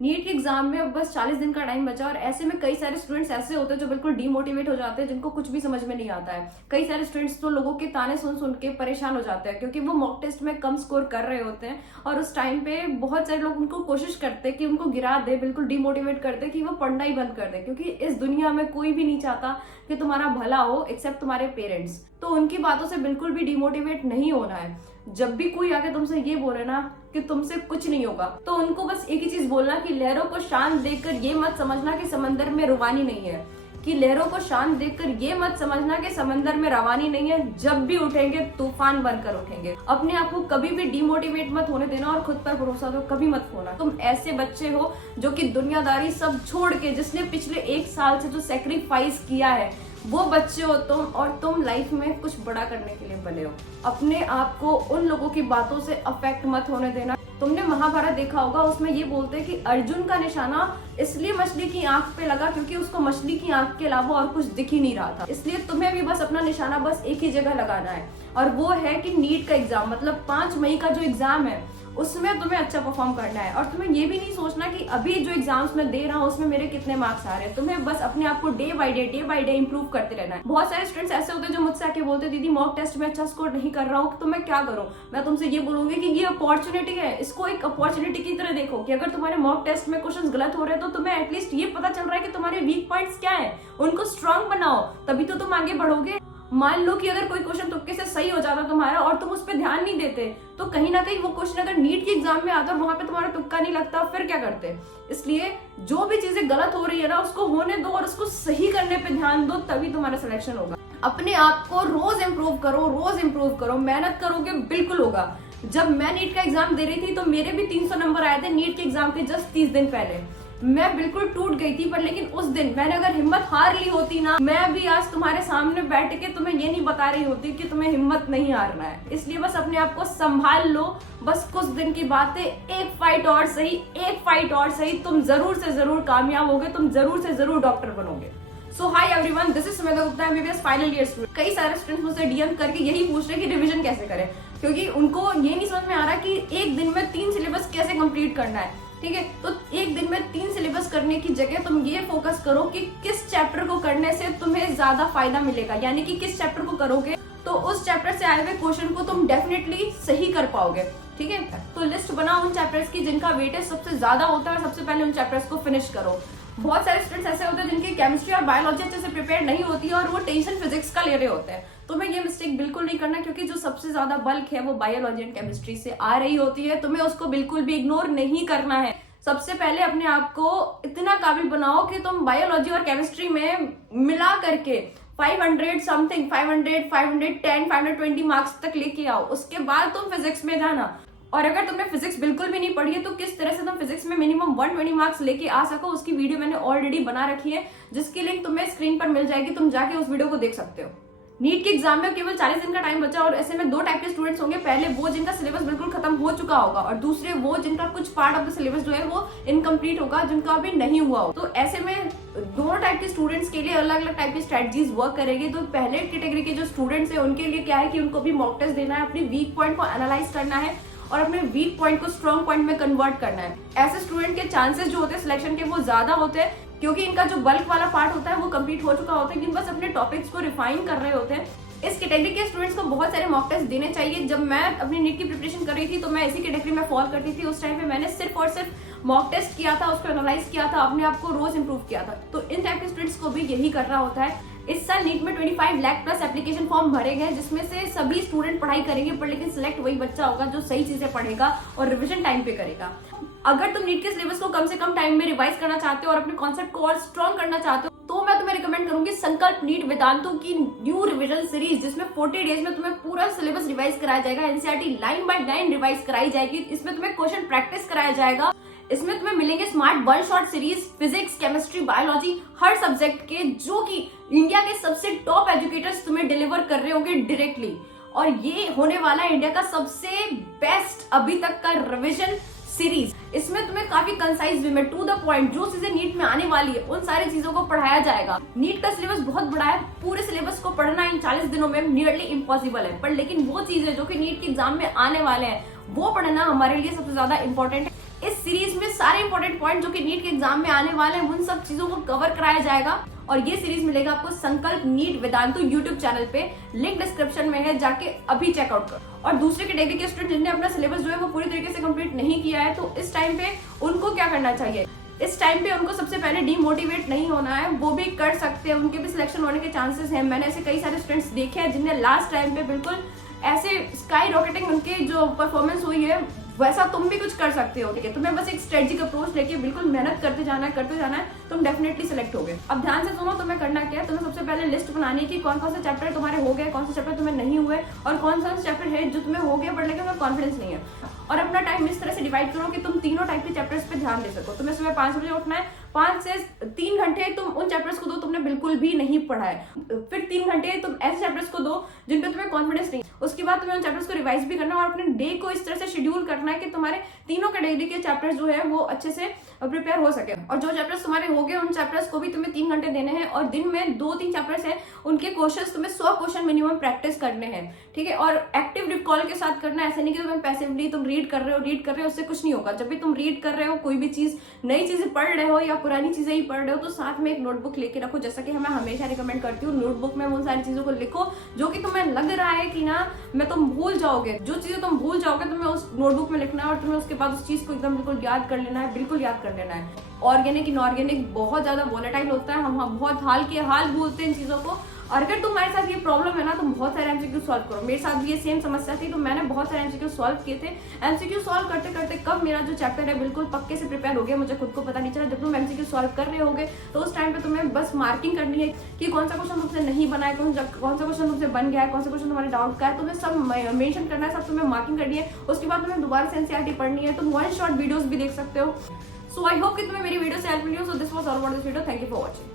NEET के exam में अब बस 40 दिन का टाइम बचा और ऐसे में कई सारे स्टूडेंट्स ऐसे होते हैं जो बिल्कुल डीमोटिवेट हो जाते हैं, जिनको कुछ भी समझ में नहीं आता है। कई सारे स्टूडेंट्स तो लोगों के ताने सुन सुन के परेशान हो जाते हैं क्योंकि वो मॉक टेस्ट में कम स्कोर कर रहे होते हैं और उस टाइम पे बहुत सारे लोग उनको कोशिश करते हैं कि उनको गिरा दे, बिल्कुल डीमोटिवेट करते कि वो पढ़ना ही बंद कर दे, क्योंकि इस दुनिया में कोई भी नहीं चाहता कि तुम्हारा भला हो एक्सेप्ट तुम्हारे पेरेंट्स। तो उनकी बातों से बिल्कुल भी डिमोटिवेट नहीं होना है। जब भी कोई आके तुमसे ये बोले ना कि तुमसे कुछ नहीं होगा, तो उनको बस एक ही चीज बोलना कि लहरों को शांत देखकर ये मत समझना कि समंदर में रवानी नहीं है, कि लहरों को शांत देखकर ये मत समझना कि समंदर में रवानी नहीं है। जब भी उठेंगे तूफान बनकर उठेंगे। अपने आप को कभी भी डिमोटिवेट मत होने देना और खुद पर भरोसा तो कभी मत खोना। तुम ऐसे बच्चे हो जो कि दुनियादारी सब छोड़ के, जिसने पिछले 1 साल से जो सेक्रीफाइस किया है, वो बच्चे हो तुम, और तुम लाइफ में कुछ बड़ा करने के लिए बने हो। अपने आप को उन लोगों की बातों से अफेक्ट मत होने देना। तुमने महाभारत देखा होगा, उसमें ये बोलते हैं कि अर्जुन का निशाना इसलिए मछली की आंख पे लगा क्योंकि उसको मछली की आंख के अलावा और कुछ दिख ही नहीं रहा था। इसलिए तुम्हें भी बस अपना निशाना बस एक ही जगह लगाना है, और वो है कि नीट का एग्जाम, मतलब 5 मई का जो एग्जाम है उसमें तुम्हें अच्छा परफॉर्म करना है। और तुम्हें ये भी नहीं सोचना कि अभी जो एग्जाम्स में दे रहा हूँ उसमें मेरे कितने मार्क्स आ रहे हैं। तुम्हें बस अपने आप को डे बाय डे इंप्रूव करते रहना है। बहुत सारे स्टूडेंट्स ऐसे होते हैं जो मुझसे आके बोलते हैं दीदी मॉक टेस्ट में अच्छा स्कोर नहीं कर रहा हूँ तो मैं क्या करूँ। मैं तुमसे ये बोलूंगी कि ये अपॉर्चुनिटी है, इसको एक अपॉर्चुनिटी की तरह देखो कि अगर तुम्हारे मॉक टेस्ट में क्वेश्चन गलत हो रहे हैं तो तुम्हें एटलीस्ट ये पता चल रहा है कि तुम्हारे वीक पॉइंट्स क्या है, उनको स्ट्रांग बनाओ, तभी तो तुम आगे बढ़ोगे। मान लो कि अगर कोई क्वेश्चन तुक्के से सही हो जाता तुम्हारा और तुम उस पर ध्यान नहीं देते, तो कहीं ना कहीं वो क्वेश्चन अगर नीट के एग्जाम में आता और वहां पे तुम्हारा तुक्का नहीं लगता, फिर क्या करते। इसलिए जो भी चीजें गलत हो रही है ना उसको होने दो और उसको सही करने पे ध्यान दो, तभी तुम्हारा सिलेक्शन होगा। अपने आप को रोज इम्प्रूव करो, मेहनत करोगे बिल्कुल होगा। जब मैं नीट का एग्जाम दे रही थी तो मेरे भी 300 नंबर आए थे नीट के एग्जाम के जस्ट 30 दिन पहले। मैं बिल्कुल टूट गई थी, पर लेकिन उस दिन मैंने अगर हिम्मत हार ली होती ना, मैं भी आज तुम्हारे सामने बैठ के तुम्हें ये नहीं बता रही होती कि तुम्हें हिम्मत नहीं हारना है। इसलिए बस अपने आप को संभाल लो, बस कुछ दिन की बात है, एक फाइट और सही, तुम जरूर से जरूर कामयाब होगे, तुम जरूर से जरूर डॉक्टर बनोगे। So hi everyone, this is Sumedha Gupta, MBBS final year student. कई सारे स्टूडेंट्स मुझसे डीएम करके यही पूछ रहे कि रिवीजन कैसे करें, क्योंकि उनको ये नहीं समझ में आ रहा कि एक दिन में 3 सिलेबस कैसे कंप्लीट करना है। ठीक है, तो एक दिन में 3 सिलेबस करने की जगह तुम ये फोकस करो कि किस चैप्टर को करने से तुम्हें ज्यादा फायदा मिलेगा, यानी कि किस चैप्टर को करोगे तो उस चैप्टर से आए हुए क्वेश्चन को तुम डेफिनेटली सही कर पाओगे। ठीक है, तो लिस्ट बनाओ उन चैप्टर्स की जिनका वेटेज सबसे ज्यादा होता है और सबसे पहले उन चैप्टर्स को फिनिश करो। बहुत सारे स्टूडेंट्स ऐसे होते हैं जिनकी केमिस्ट्री और बायोलॉजी अच्छे से प्रिपेयर नहीं होती है और वो टेंशन फिजिक्स का ले रहे होते हैं। तुम्हें ये मिस्टेक बिल्कुल नहीं करना, क्योंकि जो सबसे ज्यादा बल्क है वो बायोलॉजी एंड केमिस्ट्री से आ रही होती है। तुम्हें उसको बिल्कुल भी इग्नोर नहीं करना है। सबसे पहले अपने आप को इतना काबिल बनाओ कि तुम बायोलॉजी और केमिस्ट्री में मिला करके 500 समथिंग, 500, 510, 520 मार्क्स तक लेके आओ। उसके बाद तुम फिजिक्स में जाना। और अगर तुमने फिजिक्स बिल्कुल भी नहीं पढ़ी है तो किस तरह से तुम फिजिक्स में मिनिमम 120 मार्क्स लेके आ सको, उसकी वीडियो मैंने ऑलरेडी बना रखी है, जिसकी लिंक तुम्हें स्क्रीन पर मिल जाएगी, तुम जाके उस वीडियो को देख सकते हो। नीट के एग्जाम में केवल 40 दिन का टाइम बचा और ऐसे में 2 टाइप के स्टूडेंट्स होंगे। पहले वो जिनका सिलेबस बिल्कुल खत्म हो चुका होगा और दूसरे वो जिनका कुछ पार्ट ऑफ द सिलेबस जो है वो इनकम्प्लीट होगा, जिनका अभी नहीं हुआ हो। तो ऐसे में दोनों टाइप के स्टूडेंट्स के लिए अलग अलग टाइप की स्ट्रेटजीज वर्क करेगी। तो पहले कैटेगरी के जो स्टूडेंट्स है उनके लिए क्या है कि उनको भी मॉक टेस्ट देना है, अपनी वीक पॉइंट को एनालाइज करना है और अपने वीक पॉइंट को स्ट्रॉन्ग पॉइंट में कन्वर्ट करना है। ऐसे स्टूडेंट के चांसेस जो होते हैं सिलेक्शन के वो ज्यादा होते हैं, क्योंकि इनका जो बल्क वाला पार्ट होता है वो कंप्लीट हो चुका होता है, कि बस अपने टॉपिक्स को रिफाइन कर रहे होते हैं। इस कैटेगरी के स्टूडेंट्स को बहुत सारे मॉक टेस्ट देने चाहिए। जब मैं अपनी नीट की प्रिपरेशन कर रही थी तो मैं इसी कैटेगरी में फॉल करती थी। उस टाइम पे मैंने सिर्फ और सिर्फ मॉक टेस्ट किया था, उसको एनालाइज किया था, अपने आप को रोज इंप्रूव किया था। तो इन टाइप के स्टूडेंट्स को भी यही करना होता है। इस साल नीट में 25 लाख प्लस एप्लीकेशन फॉर्म भरे गए, जिसमें से सभी स्टूडेंट पढ़ाई करेंगे, पर लेकिन सिलेक्ट वही बच्चा होगा जो सही चीजें पढ़ेगा और रिविजन टाइम पे करेगा। अगर तुम नीट के सिलेबस को कम से कम टाइम में रिवाइज करना चाहते हो और अपने कॉन्सेप्ट को और स्ट्रॉन्ग करना चाहते हो, तो मैं तुम्हें रिकमेंड करूंगी संकल्प नीट वेदांतों की न्यू रिविजन सीरीज, जिसमें 40 डेज में तुम्हें पूरा सिलेबस रिवाइज कराया जाएगा। NCERT line by line revise कराई जाएगी। इसमें तुम्हें क्वेश्चन प्रैक्टिस कराया जाएगा। इसमें तुम्हें मिलेंगे smart 1 shot series, physics, chemistry, biology, हर सब्जेक्ट के, जो कि इंडिया के सबसे टॉप एजुकेटर्स तुम्हें डिलीवर कर रहे होंगे डायरेक्टली। और ये होने वाला है इंडिया का सबसे बेस्ट अभी तक का रिविजन सीरीज। इसमें तुम्हें काफी कंसाइज वे में टू द पॉइंट जो चीजें नीट में आने वाली है उन सारी चीजों को पढ़ाया जाएगा। नीट का सिलेबस बहुत बड़ा है, पूरे सिलेबस को पढ़ना इन 40 दिनों में नियरली इम्पॉसिबल है, पर लेकिन वो चीजें जो कि नीट के एग्जाम में आने वाले हैं वो पढ़ना हमारे लिए सबसे ज्यादा इंपॉर्टेंट है। इस सीरीज में सारे इंपॉर्टेंट पॉइंट जो कि नीट के एग्जाम में आने वाले हैं उन सब चीजों को कवर कराया जाएगा। और ये सीरीज मिलेगा आपको संकल्प नीट वेदांतु यूट्यूब चैनल पे, लिंक डिस्क्रिप्शन में है, जाके अभी चेकआउट करो। और दूसरे कैटेगरी के स्टूडेंट जिन्होंने अपना सिलेबस जो है वो पूरी तरीके से कंप्लीट नहीं किया है, तो इस टाइम पे उनको क्या करना चाहिए? इस टाइम पे उनको सबसे पहले डीमोटिवेट नहीं होना है, वो भी कर सकते हैं, उनके भी सिलेक्शन होने के चांसेस हैं। मैंने ऐसे कई सारे स्टूडेंट्स देखे हैं जिनने लास्ट टाइम पे बिल्कुल ऐसे स्काई रॉकेटिंग उनके जो परफॉर्मेंस हुई है, वैसा तुम भी कुछ कर सकते हो। ठीक है, तुम्हें बस एक स्ट्रेटेजिक अप्रोच लेके बिल्कुल मेहनत करते जाना है, तुम डेफिनेटली सिलेक्ट होगे। अब ध्यान से सुनो, तुम्हें करना क्या है, तुम्हें सबसे पहले लिस्ट बनानी है कि कौन कौन से चैप्टर तुम्हारे हो गए, कौन से चैप्टर तुम्हें नहीं हुए, और कौन सा चैप्टर है जो तुम्हें हो गया बट लेकिन तुम्हें कॉन्फिडेंस नहीं है। और अपना टाइम इस तरह से डिवाइड करो कि तुम तीनों टाइप के चैप्टर्स पे ध्यान दे सको। तुम्हें सुबह 5 बजे उठना है, 5 से 3 घंटे तुम उन चैप्टर्स को दो तुमने बिल्कुल भी नहीं पढ़ा है, फिर 3 घंटे तुम ऐसे चैप्टर्स को दो जिन पे तुम्हें कॉन्फिडेंस नहीं। उसके बाद तुम्हें उन चैप्टर्स को रिवाइज भी करना और अपने डे को इस तरह से शेड्यूल करना है कि तुम्हारे तीनों कैटेगरी के चैप्टर्स जो है वो अच्छे से प्रिपेयर हो सके। और जो चैप्टर्स तुम्हारे हो गए उन चैप्टर्स को भी तुम्हें 3 घंटे देने हैं, और दिन में 2-3 चैप्टर्स हैं उनके क्वेश्चंस तुम्हें 100 क्वेश्चन मिनिमम प्रैक्टिस करने हैं। ठीक है, और एक्टिव रिकॉल के साथ करना है, ऐसे नहीं कि तुम्हें पैसिवली तुम रीड कर रहे हो उससे कुछ नहीं होगा। जब भी तुम रीड कर रहे हो, कोई भी चीज नई चीजें पढ़ रहे हो या पुरानी चीजें ही पढ़ रहे हो, तो साथ में एक नोटबुक लेके रखो। जैसा कि मैं हमेशा रिकमेंड करती हूँ, नोटबुक में उन सारी चीजों को लिखो जो कि तुम्हें लग रहा है कि ना मैं तुम भूल जाओगे। जो चीजें तुम भूल जाओगे तुम्हें उस नोटबुक में लिखना है, और तुम्हें उसके बाद उस चीज को एकदम बिल्कुल याद कर लेना है, बिल्कुल याद कर लेना है। ऑर्गेनिक इनऑर्गेनिक बहुत ज्यादा वॉलेटाइल होता है, हम बहुत हाल के हाल भूलते हैं इन चीजों को। और अगर तुम्हारे साथ ये प्रॉब्लम है ना, तुम बहुत सारे एमसीक्यू सॉल्व करो। मेरे साथ भी ये सेम समस्या थी, तो मैंने बहुत सारे एमसीक्यू सॉल्व किए थे। एमसीक्यू सॉल्व करते करते कब मेरा जो चैप्टर है बिल्कुल पक्के से प्रिपेयर हो गया, मुझे खुद को पता नहीं चला। जब तुम एमसीक्यू सॉल्व कर रहे होगे तो उस टाइम पे तुम्हें बस मार्किंग करनी है कि कौन सा क्वेश्चन तुमसे नहीं बना है, कौन सा क्वेश्चन तुमसे बन गया है, कौन सा क्वेश्चन तुम्हारे डाउट का है, तुम्हें सब मेंशन करना है, सब तुम्हें मार्किंग करनी है। उसके बाद तुम्हें दोबारा से एनसीईआरटी पढ़नी है। तुम 1 शॉट वीडियोस भी देख सकते हो। सो आई होप कि तुम्हें मेरी वीडियो से हेल्प मिली हो। So this was all about this video. Thank you for watching.